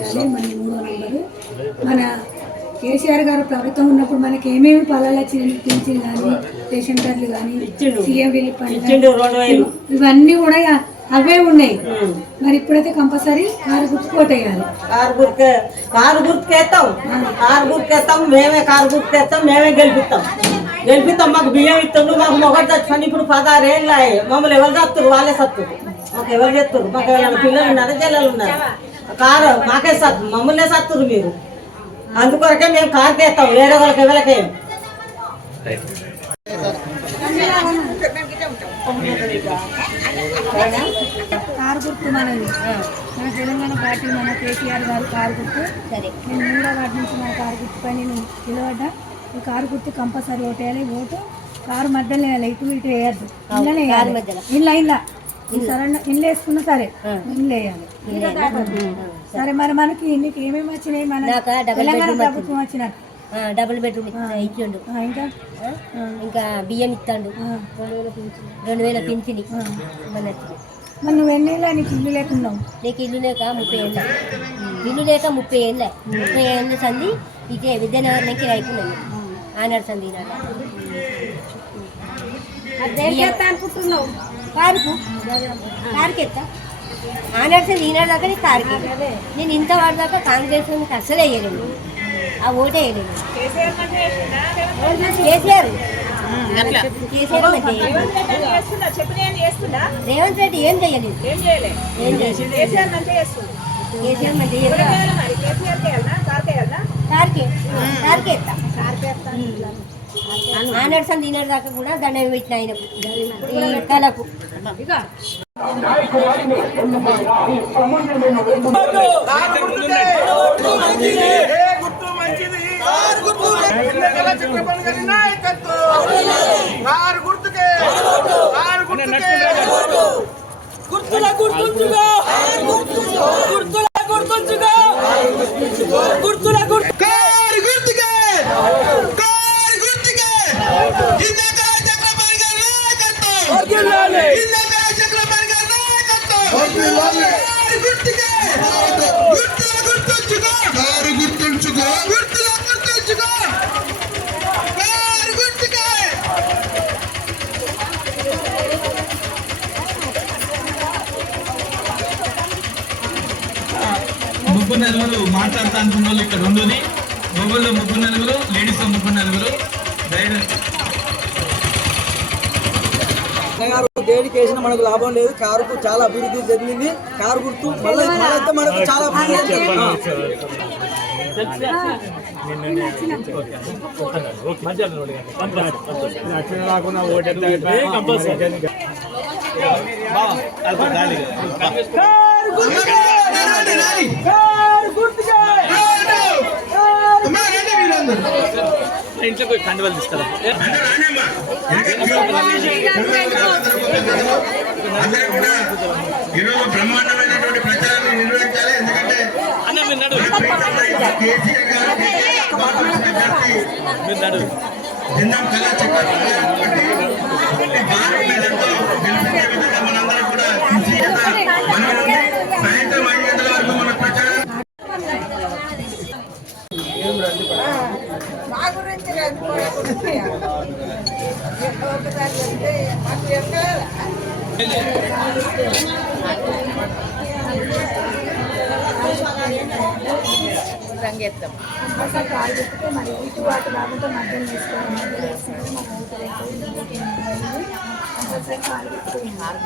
ఓటేయాలి. మన 3వ నంబరు. మన కేసీఆర్ గారు ప్రభుత్వం ఉన్నప్పుడు మనకి ఏమేమి పదాలు పింఛన్ కానీ రేషన్ కార్డులు కానీ సీఎం ఇవన్నీ కూడా అవే ఉన్నాయి. మరి ఇప్పుడైతే కంపల్సరీ కారు గుర్తు ఓటేయాలి. కారు గుర్తుకేస్తాం మేమే కారు గుర్తుకేస్తాం, మేమే గెలిపిస్తాం. మాకు బియ్యం ఇస్తుండ్రు, మాకు మొగడు చచ్చిపోయి ఇప్పుడు 16 ఏళ్ళు మమ్మల్ని ఎవరు చేస్తారు? వాళ్ళే సత్తురు. మాకు ఎవరు చేస్తారు? మాకు ఎవరైనా పిల్లలు ఉన్నారా, చెల్లెలు ఉన్నారు? కారు మాకే మమ్మల్నే సత్తురు మీరు. అందుకొరకే మేము కారుకి వేస్తాం, వేరే వాళ్ళకి ఎవరికేం. కారు గుర్తు మనది, మన తెలంగాణ పార్టీ, మన కేసీఆర్ గారు కారు గుర్తు. సరే, నేను 3వ వార్డు నుంచి మన కారు గుర్తు పై నేను నిలబడ్డా. ఈ కారు గుర్తు కంపల్సరీ ఓటేయాలి. ఓటు కారు మధ్యలో వేయాలి, ఇటు ఇటు వేయద్దు. ఇళ్ళనే వేయాలి, ఇల్లు వేసుకున్నా సరే ఇల్లు వేయాలి. సరే, మరి మనకి ఇన్నికి ఏమేమి వచ్చినాయి? మన తెలంగాణ ప్రభుత్వం వచ్చినట్టు డబుల్ బెడ్రూమ్ ఇచ్చిండు, ఇంకా బియ్యం ఇస్తాడు, 2000 పింఛని. మరి నువ్వు ఎన్నేళ్ళ నీకు ఇల్లు లేకున్నావు? నీకు ఇల్లు లేక 30 ఏళ్ళ, ఇల్లు లేక 30 ఏళ్ళ. 30 ఏళ్ళ సంది ఇదే విద్యానగర్లోకి అయిపోయినాయి. ఆనాడు సంది అనుకుంటున్నావు? కారుకి ఎత్తా. ఆనాడు సంది ఈనాడు దాకా నీ కారుకి. నేను ఇంత వాడి దాకా కాంగ్రెస్ నీకు అస్సలే వేయలేదు, ఆ ఓటే వేయలేదు. కేసీఆర్ రేవంత్ రెడ్డి ఏం చేయలేదు. ఆనాడు సంది ఈనాడు దాకా కూడా దండం పెట్టిన ఆయనకు, ఈ కళకు. ముగ్గురు నలుగురు మాట్లాడుతా అనుకున్న వాళ్ళు ఇక్కడ ఉండదు. మొబైల్లో 3 నలుగురు, లేడీస్ 3 నలుగురు. దేనికి వేసినా మనకు లాభం లేదు. కారుకు చాలా అభివృద్ధి జరిగింది. కారు గుర్తు మళ్ళీ అయితే మనకు చాలా ఇంట్లో పోయి కండువాలు తీసుకురా. ఈరోజు బ్రహ్మాండమైనటువంటి ప్రచారాన్ని నిర్వహించాలి. ఎందుకంటే జిందాం కళా చక్రవర్తి భారీ మెజార్టీతో గెలిపించే విధంగా మనందరం కూడా మన నుండి సాయంత్రం 5 గంటల వరకు మన ప్రచారం. రంగేస్తాం కాలు పెట్టుకుంటే మరి ఇటు వాటి రాకుండా మధ్యలో వేసుకోవాలి. మధ్యలో వేసుకుంటే మాకు కంపల్సరీ కాలు పెట్టుకుంటాం.